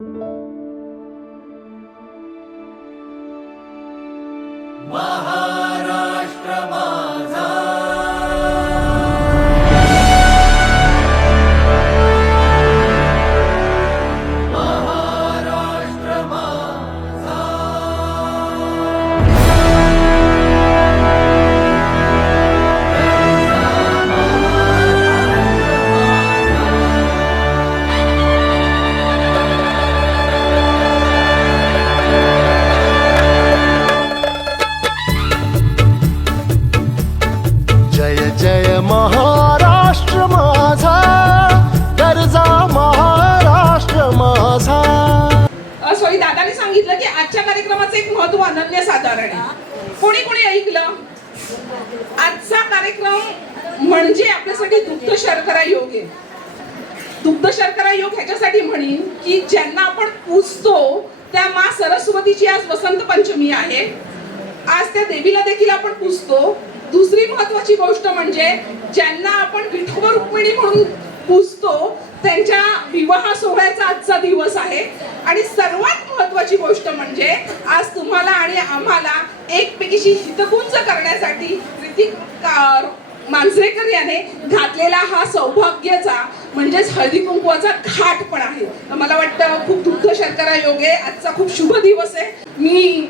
महाराष्ट्र माझा महाराष्ट्र माझा जय जय महाराष्ट्र माझा, गरजा महाराष्ट्र माझा. सॉरी, दादाने सांगितलं की आजच्या कार्यक्रमाचं एक महत्व अनन्यसाधारण आहे. कोणी कोणी ऐकलं? आजचा कार्यक्रम म्हणजे आपल्यासाठी दुग्ध शर्करा योग आहे. दुग्ध शर्करा योग ह्याच्यासाठी म्हणीन की ज्यांना आपण पूजतो त्या मा सरस्वतीची आज वसंत पंचमी आहे. आज त्या देवीला देखील आपण पूजतो. दुसरी महत्वाची गोष्ट म्हणजे ज्यांना आपण विठोबा रुक्मिणी म्हणून पूजतो त्यांच्या विवाह सोहळ्याचा आजचा दिवस आहे. आणि सर्वात महत्वाची गोष्ट म्हणजे आज तुम्हाला आणि आम्हाला एकमेकीशी हितगुंज करण्यासाठी ऋतिक मांजरेकर याने घातलेला हा सौभाग्याचा म्हणजेच हळदी कुंकवाचा घाट पण आहे. मला वाटतं खूप दुग्ध शर्करा योग आहे. आजचा खूप शुभ दिवस आहे. मी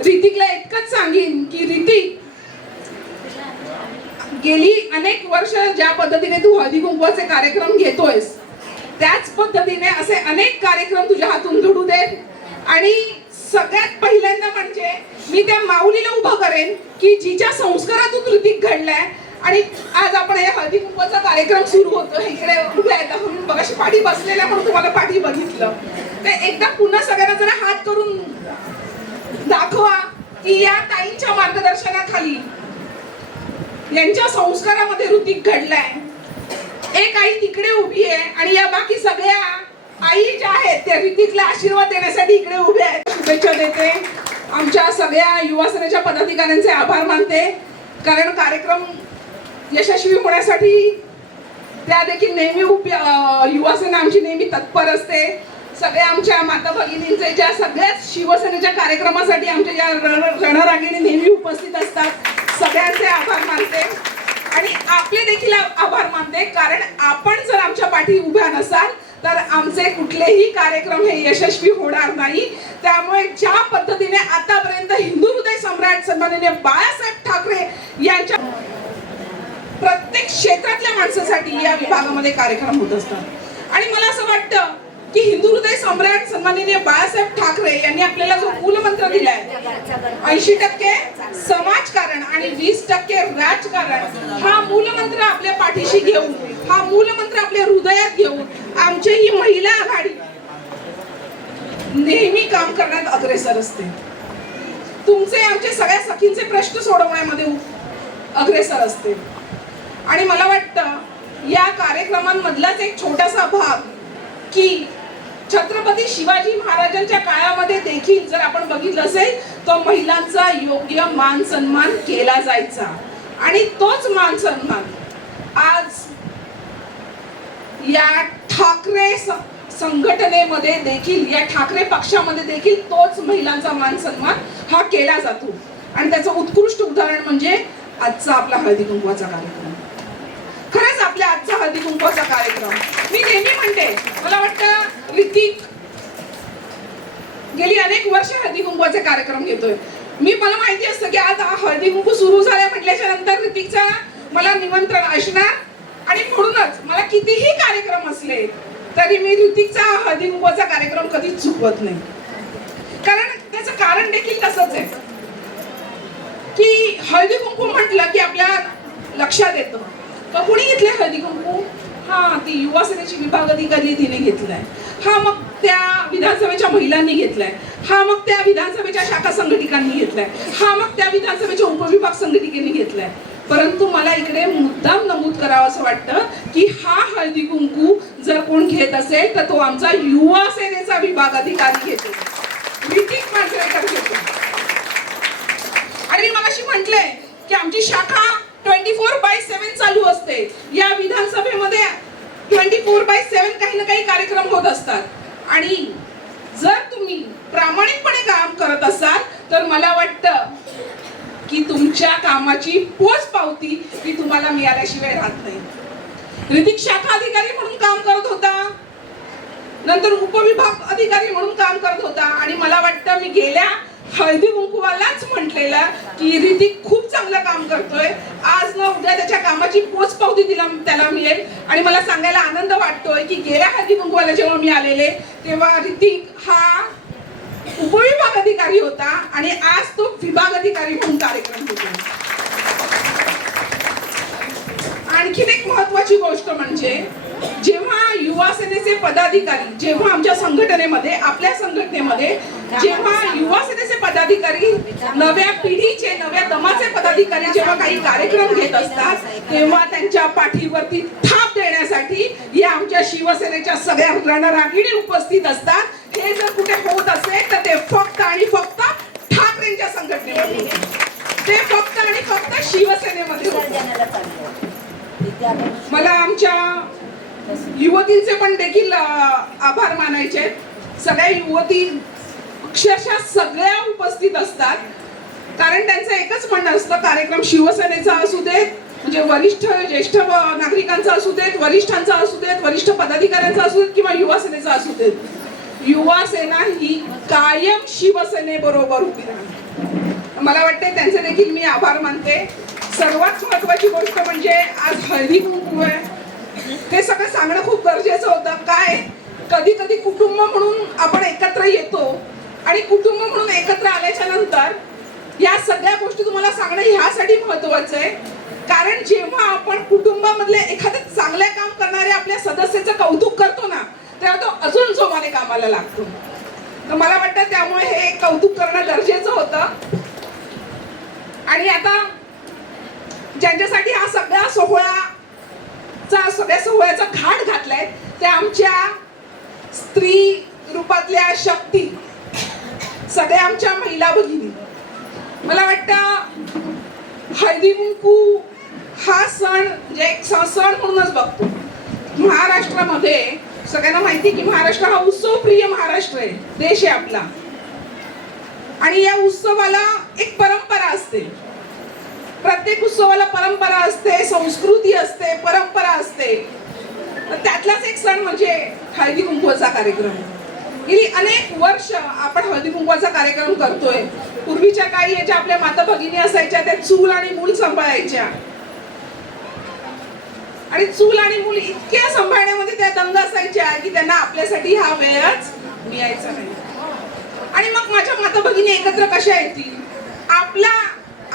ऋतिकला इतकंच सांगेन की ऋतिक, गेली अनेक वर्ष ज्या पद्धतीने तू हळदी कुंकवाचे कार्यक्रम घेतोयस त्याच पद्धतीने असे अनेक कार्यक्रम तुझ्या हातून घडू देत. आणि सगळ्यात पहिल्यांदा म्हणजे मी त्या माऊलीला उभं करेन की जिच्या संस्कारातून ऋतिक घडलाय. आणि आज आपण हे हळदी कुंकवाचा कार्यक्रम सुरू होतो. इकडे उभ्या आहेत म्हणून बघाशी पाठी बसलेल्या म्हणून तुम्हाला पाठी बघितलं. ते एकदा पुन्हा सगळ्यांना जरा हात करून दाखवा की या ताईंच्या मार्गदर्शनाखाली यांच्या संस्कारामध्ये ऋतिक घडलाय. एक आई तिकडे उभी आहे आणि या बाकी सगळ्या आई ज्या आहेत त्या ऋतिकला आशीर्वाद देण्यासाठी इकडे उभ्या आहेत. शुभेच्छा देते. आमच्या सगळ्या युवा सेनेच्या पदाधिकाऱ्यांचे आभार मानते, कारण कार्यक्रम यशस्वी होण्यासाठी त्या देखील नेहमी युवा सेना आमची नेहमी तत्पर असते. सगळ्या आमच्या माता भगिनींचे ज्या सगळ्याच शिवसेनेच्या कार्यक्रमासाठी आमच्या या रणरागिणी नेहमी उपस्थित असतात, सगळ्यांचे आभार मानते. आणि आपले देखील आभार मानते, कारण आपण जर आमच्या पाठी उभ्या नसाल तर आमचे कुठलेही कार्यक्रम हे यशस्वी होणार नाही. त्यामुळे ज्या पद्धतीने आतापर्यंत हिंदू हृदय सम्राट सन्माननीय बाळासाहेब ठाकरे यांच्या प्रत्येक क्षेत्रातल्या माणसासाठी या विभागामध्ये कार्यक्रम होत असतात. आणि मला असं वाटतं की हिंदू हृदय सम्राट सन्माननीय बाळासाहेब ठाकरे यांनी आपल्याला जो मूलमंत्र दिलाय 80% समाजकारण आणि 20% राजकारण, हा मूलमंत्र आपल्या पाठीशी घेऊन, हा मूलमंत्र आपल्या हृदयात घेऊन आमची ही महिला आघाडी नेहमी काम करण्यात अग्रेसर असते. तुमचे आमचे सगळ्या सखींचे प्रश्न सोडवण्यामध्ये अग्रेसर असते. आणि मला वाटतं या कार्यक्रमांमधलाच एक छोटासा भाग की छत्रपती शिवाजी महाराजांच्या काळामध्ये देखील जर आपण बघितलं असेल तर महिलांचा योग्य मान सन्मान केला जायचा. आणि तोच मान सन्मान आज या ठाकरे संघटनेमध्ये देखील, या ठाकरे पक्षामध्ये देखील तोच महिलांचा मान सन्मान हा केला जातो. आणि त्याचं उत्कृष्ट उदाहरण म्हणजे आजचा आपला हळदी कुंकवाचा कार्यक्रम. खरंच आपल्या आजचा हळदी कुंकवाचा कार्यक्रम, मी नेहमी म्हणते, मला वाटतं ऋतिक गेली अनेक वर्ष हळदी कुंकवाचे कार्यक्रम घेतोय. मला माहिती असतं की आज हळदी कुंकू सुरू झाल्या म्हटल्याच्या नंतर ऋतिकचा मला निमंत्रण असणार. आणि म्हणूनच मला कितीही कार्यक्रम असले तरी मी ऋतिकचा हळदी कुंकवाचा कार्यक्रम कधीच चुकवत नाही. कारण त्याचं कारण देखील तसंच आहे की हळदी कुंकू म्हटलं की आपल्या लक्षात येतं कुणी घेतलंय हळदी कुंकू. हा, ती युवा सेनेची विभाग अधिकारी तिने घेतलाय. हा, मग त्या विधानसभेच्या महिलांनी घेतलाय. हा, मग त्या विधानसभेच्या शाखा संघटकांनी घेतलाय. हा, मग त्या विधानसभेच्या उपविभाग संघटकांनी घेतलाय. परंतु मला इकडे मुद्दाम नमूद करावं असं वाटतं की हा हळदी कुंकू जर कोण घेत असेल तर तो आमचा युवा सेनेचा विभाग अधिकारी घेतो, ऋतिक मांजरेकर घेतो. आणि मगाशी म्हटलंय की आमची शाखा 24/7 चालू असते. या विधानसभेमध्ये 24/7 काही ना काही कार्यक्रम होत असतात. आणि जर तुम्ही प्रामाणिकपणे काम करत असाल तर मला वाटतं की तुमच्या कामाची पोचपावती ही तुम्हाला मिळाल्याशिवाय राहत नाही. ऋतिक शाखा अधिकारी म्हणून काम करत होता, नंतर उपविभाग अधिकारी म्हणून काम करत होता आणि मला वाटतं मी गेल्या हळदी कुंकवालाच म्हटलेलं की ऋतिक खूप चांगलं काम करतोय, आज ना उद्या त्याच्या कामाची पोचपावती त्याला मिळेल. आणि मला सांगायला आनंद वाटतोय की गेल्या हळदी कुंकवाला जेव्हा मी आलेले तेव्हा ऋतिक हा उपविभाग अधिकारी होता आणि आज तो विभाग अधिकारी म्हणून कार्यक्रम होतो. आणखीन एक महत्वाची गोष्ट म्हणजे जेव्हा युवा सेनेचे पदाधिकारी जेव्हा आमच्या संघटनेमध्ये आपल्या संघटनेमध्ये जेव्हा युवा सेनेचे पदाधिकारी नव्या पिढीचे नव्या दमाचे पदाधिकारी जेव्हा काही कार्यक्रम घेत असतात तेव्हा त्यांच्या पाठीवरती थाप देण्यासाठी या आमच्या शिवसेनेच्या सगळ्या रणरागिणी उपस्थित असतात. हे जर कुठे होत असेल तर ते फक्त आणि फक्त ठाकरेंच्या संघटनेमध्ये, ते फक्त आणि फक्त शिवसेनेमध्ये होतं. मला आमच्या युवतींचे पण देखील आभार मानायचे. सगळ्या युवती अक्षरशः सगळ्या उपस्थित असतात कारण त्यांचं एकच म्हणणं असतं, कार्यक्रम शिवसेनेचा असू देत म्हणजे वरिष्ठ ज्येष्ठ नागरिकांचा असू देत, वरिष्ठांचा असू देत, वरिष्ठ पदाधिकाऱ्यांचा असू देत किंवा युवा सेनेचा असू देत, युवा सेना ही कायम शिवसेनेबरोबर उभी राहते. मला वाटते त्यांचे देखील मी आभार मानते. सर्वात महत्वाची गोष्ट म्हणजे आज हळदी कुंकू आहे, हे सगळं सांगणं खूप गरजेचं होतं. काय कधी कधी कुटुंब म्हणून आपण एकत्र येतो आणि कुटुंब म्हणून एकत्र आल्याच्या नंतर या सगळ्या गोष्टी तुम्हाला सांगणं ह्यासाठी महत्वाचं आहे कारण जेव्हा आपण कुटुंबामधले एखादं चांगल्या काम करणारे आपल्या सदस्याचं कौतुक करतो ना तेव्हा तो अजून जोमाने कामाला लागतो. तर मला वाटतं त्यामुळे हे कौतुक करणं गरजेचं होतं. आणि आता ज्यांच्यासाठी हा सगळ्या सोहळ्याचा घाट घातलाय त्या आमच्या स्त्री रूपातल्या शक्ती, सगळ्या आमच्या महिला भगिनी. मला वाटतं हळदी कुंकू हा सण म्हणजे एक सण म्हणूनच बघतो. महाराष्ट्रामध्ये सगळ्यांना माहिती की महाराष्ट्र हा उत्सवप्रिय महाराष्ट्र आहे, देश आहे आपला. आणि या उत्सवाला एक परंपरा असते, प्रत्येक उत्सवाला परंपरा असते, संस्कृती असते, परंपरा असते. त्यातलाच एक सण म्हणजे हळदी कुंकवाचा कार्यक्रम. गेली अनेक वर्ष आपण हळदी कुंकवाचा कार्यक्रम करतोय. पूर्वीच्या काळी याच्या आपल्या माता भगिनी असायच्या, त्या चूल आणि मूल सांभाळायच्या आणि चूल आणि मूल इतक्या सांभाळण्यामध्ये त्या दंग असायच्या की त्यांना आपल्यासाठी हा वेळच मिळायचा नाही. आणि मग माझ्या माता भगिनी एकत्र कशा येतील, आपला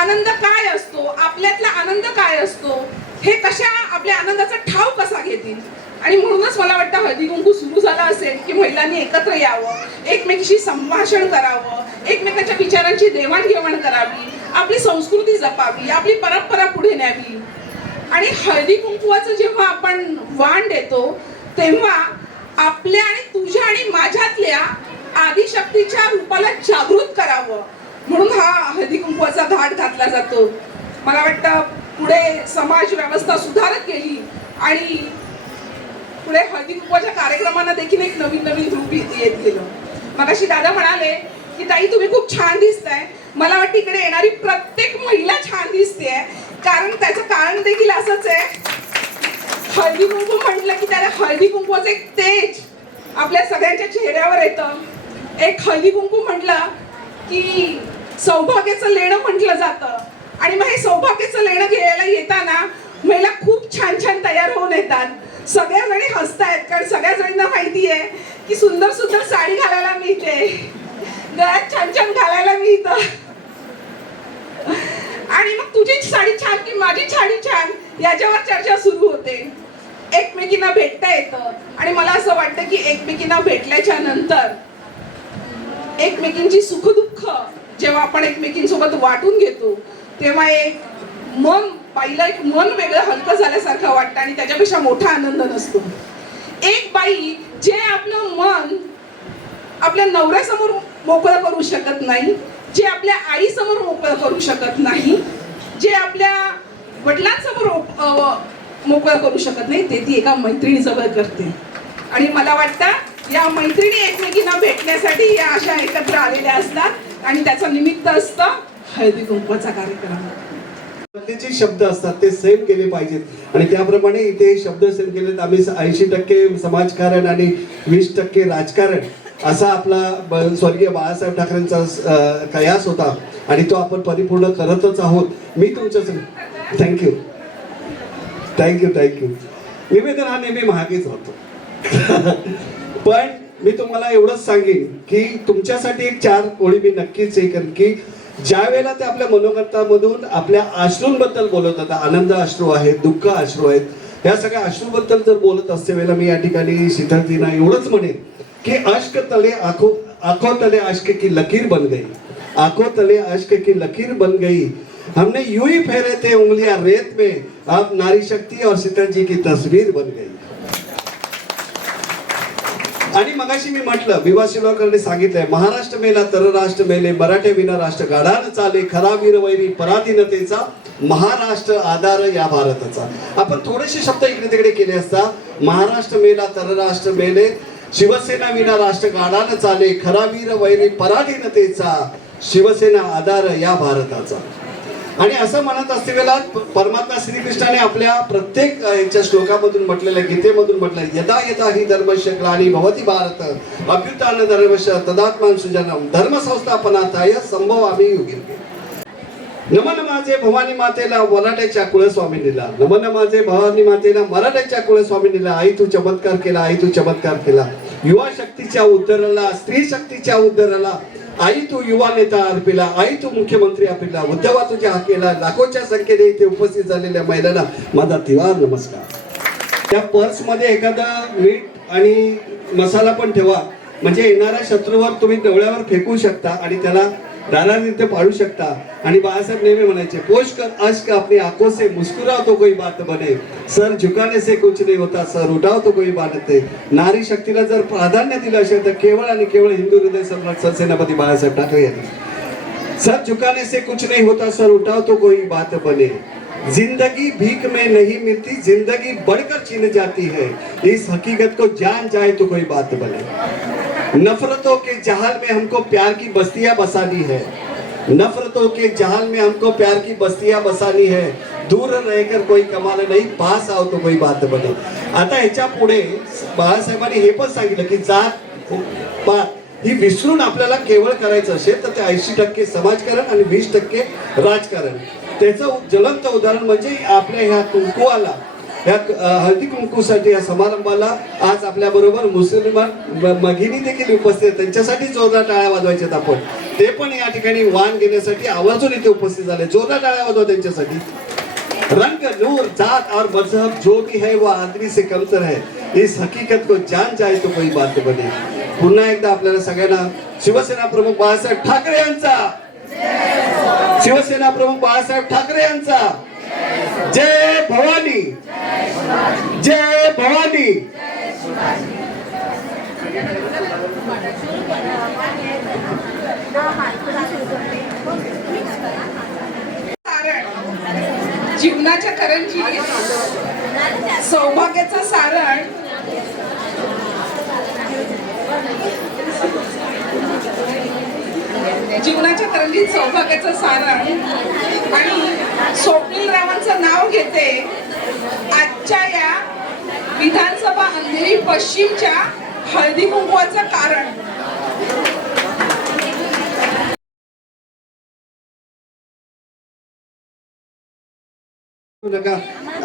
आनंद काय असतो, आपल्यातला आनंद काय असतो, हे कशा आपल्या आनंदाचा ठाव कसा घेतील. आणि म्हणूनच मला वाटतं हळदी कुंकू सुरू झाला असेल की महिलांनी एकत्र यावं, एकमेकीशी संभाषण करावं, एकमेकांच्या विचारांची देवाणघेवाण करावी, आपली संस्कृती जपावी, आपली परंपरा पुढे न्यावी. आणि हळदी कुंकवाचं जेव्हा आपण वाण देतो तेव्हा आपल्या आणि तुझ्या आणि माझ्यातल्या आदिशक्तीच्या रूपाला जागृत करावं म्हणून हा हळदी कुंकवाचा घाट घातला जातो. मला वाटतं पुढे समाज व्यवस्था सुधारत गेली आणि पुढे हळदी कुंकवाच्या कार्यक्रमांना देखील एक नवीन रूप येत गेलं. मगाशी दादा म्हणाले की ताई तुम्ही खूप छान दिसताय. मला वाटतं इकडे येणारी प्रत्येक महिला छान दिसते कारण त्याचं कारण देखील असंच आहे. हळदी कुंकू म्हटलं की त्याला हळदी कुंकवाचं एक तेज आपल्या सगळ्यांच्या चेहऱ्यावर येतं. एक हळदी कुंकू म्हटलं की सौभाग्याचं लेणं म्हटलं जातं आणि मग हे सौभाग्याचं लेणं घ्यायला येताना महिला खूप छान छान तयार होऊन येतात. सगळ्या जणी हसतायत कारण सगळ्या जणींना माहिती आहे की सुंदर सुंदर साडी घालायला मिळते, गळ्यात छान छान घालायला मिळतं आणि मग तुझी साडी छान की माझी साडी छान याच्यावर चर्चा सुरू होते. एकमेकींना भेटता येतं आणि मला असं वाटतं की एकमेकींना भेटल्याच्या नंतर एकमेकींची सुखदुःख जेव्हा आपण एकमेकींसोबत वाटून घेतो तेव्हा एक बाईला एक मन वेगळं हलकं झाल्यासारखं वाटतं आणि त्याच्यापेक्षा मोठा आनंद नसतो. एक बाई जे आपलं मन आपल्या नवऱ्यासमोर मोकळं करू शकत नाही, जे आपल्या आईसमोर मोकळं करू शकत नाही, जे आपल्या वडिलांसमोर मोकळं करू शकत नाही, ते ती एका मैत्रिणीजवळ करते. आणि मला वाटतं या मैत्रिणी एकमेकींना भेटण्यासाठी या अशा एकत्र आलेल्या असतात आणि त्याचं निमित्त असतं हळदी कुंकवाचा कार्यक्रम. जे शब्द असतात ते सेव्ह केले पाहिजेत आणि त्याप्रमाणे इथे शब्द सेव्ह केलेत. आम्ही 80% समाजकारण आणि 20% राजकारण असा आपला स्वर्गीय बाळासाहेब ठाकरेंचा कयास होता आणि तो आपण परिपूर्ण करतच आहोत. मी तुमचं थँक्यू. निवेदन हा नेहमी महागीच होतो पण मी तुम्हाला एवढंच सांगेन की तुमच्यासाठी एक 4 ओळी मी नक्कीच हे करेन की ज्या वेळेला ते आपल्या मनोगतामधून आपल्या अश्रूंबद्दल बोलत होता, आनंद अश्रू आहेत, दुःख अश्रू आहेत, या सगळ्या अश्रूबद्दल जर बोलत असते वेळेला मी या ठिकाणी शीतलजींना एवढंच म्हणेन कि अश्क तले आंखों तले अश्क की लकीर बन गई, आंखों तले अश्क की लकीर बन गई, हमने यूं ही फेरे थे उंगलियां रेत में, अब नारी शक्ति और शीतल जी की तस्वीर बन गई. आणि मगाशी मी म्हटलं विवा शिलवाकरने सांगितलंय महाराष्ट्र मेला तर राष्ट्र मेले, मराठे विना राष्ट्र गाढान चाले, खरा वीर वैरी पराधीनतेचा, महाराष्ट्र आधार या भारताचा. आपण थोडेसे शब्द इकडे तिकडे केले असता. महाराष्ट्र मेला तर राष्ट्र मेले, शिवसेना विना राष्ट्र गाढान चाले, खरा वीर वैरी पराधीनतेचा, शिवसेना आधार या भारताचा. आणि असं म्हणत असते वेळेला परमात्मा श्रीकृष्णाने आपल्या प्रत्येक याच्या श्लोकामधून म्हटलेलं आहे, गीतेमधून म्हटलंय यदा यदा ही धर्मस्य ग्लानी भवति भारत अभ्युत्थान धर्मस्य तदात्मान सृजनम धर्म संस्थापनार्थाय संभवामि युगे. नमन माझे भवानी मातेला मराठ्याच्या कुलस्वामिनीला, नमन माझे भवानी मातेला मराठ्याच्या कुलस्वामिनीला, आई तू चमत्कार केला, आई तू चमत्कार केला, युवा शक्तीच्या उद्धराला, स्त्री शक्तीच्या उद्धराला, आई तू युवा नेता अर्पिला, आई तू मुख्यमंत्री अर्पिला, उद्धवा तुझ्या हाकेला, लाखोच्या संख्येने इथे उपस्थित झालेल्या महिलांना माझा तिवार नमस्कार. त्या पर्स मध्ये एखादा मीठ आणि मसाला पण ठेवा म्हणजे येणाऱ्या शत्रूवर तुम्ही डोळ्यावर फेकू शकता आणि त्याला दारानित्य पाळू शकता. आणि बाळासाहेब नेहमी म्हणायचे पोष कर अश्क अपनी आंखों से मुस्कुराओ तो कोई बात बने, सर झुकाने से कुछ नहीं होता, सर उठाओ तो कोई बात नाही. नारी शक्तीला जर प्राधान्य दिलं असेल तर केवळ आणि केवळ हिंदू हृदय सम्राट सरसेनापती बाळासाहेब ठाकरे यांनी. सर झुकाने से कुछ नहीं होता, सर उठाओ तो कोई बात बने, जिंदगी भीख में नहीं मिलती, जिंदगी बढ़कर छीन जाती है, इस हकीकत को जान जाए तो कोई बात बने. नफरतों के जहाल में हमको प्यार की बस्तियां बसानी है, नफरतों के जहाल में हमको प्यार की बस्तियां बसानी है, दूर रहकर कोई कमाल नहीं, पास आओ तो कोई बात बने. आता ह्याच्या पुढे बाळासाहेबांनी हे पण सांगितलं की जात पात ही विसरून आपल्याला केवळ करायचं असेल तर ते 80% समाजकारण आणि 20% राजकारण. त्याचं ज्वलंत उदाहरण म्हणजे आपल्या ह्या कुंकुवाला, ह्या हळदी कुंकूसाठी या समारंभाला आज आपल्या बरोबर मुस्लिम भगिनी देखील उपस्थित आहेत. त्यांच्यासाठी जोरदार टाळ्या वाजवायच्यात आपण. ते पण या ठिकाणी वाण घेण्यासाठी आवर्जून इथे उपस्थित झाले. जोरदार टाळ्या वाजवा त्यांच्यासाठी. रंग नूर जात और मजहब जो भी है वो आदमी से कमतर है, इस हकीकत को जान जाए तो कोई बात बने. पुन्हा एकदा आपल्याला सगळ्यांना शिवसेना प्रमुख बाळासाहेब ठाकरे यांचा, शिवसेना प्रमुख बाळासाहेब ठाकरे यांचा जय भवानी, जय भवानी. जीवनाच्या करंजी, सौभाग्याचं सारण, जीवनाच्या करंजीत सौभाग्याचं सारण आणि स्वप्नीलरावांचं नाव घेते आजच्या या विधानसभा अंधेरी पश्चिमच्या हळदी कुंकवाचं कारण.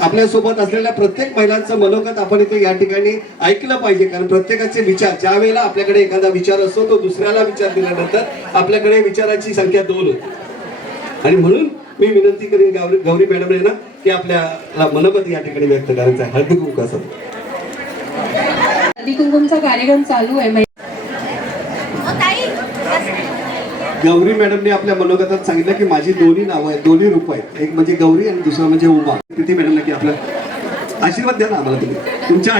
आपल्या सोबत असलेल्या प्रत्येक महिलांचं मनोगत आपण इथे या ठिकाणी ऐकलं पाहिजे. कारण प्रत्येकाचे विचार, ज्या वेळेला आपल्याकडे एखादा विचार असतो तो दुसऱ्याला विचार दिल्यानंतर आपल्याकडे विचाराची संख्या 2 होते. आणि म्हणून मी विनंती करीन गौरी मॅडम ना की आपल्याला मनोगत या ठिकाणी व्यक्त करायचं आहे हळदी कुंकवाचं. हळदी कुंकूचा कार्यक्रम चालू आहे. गौरी मॅडमने आपल्या मनोगतात सांगितलं की माझी दोन्ही नावं आहेत, दोन्ही रूप आहेत, एक म्हणजे गौरी आणि दुसरं म्हणजे उमा. प्रीती मॅडमला की आपला आशीर्वाद द्या ना आम्हाला तुम्ही तुमच्या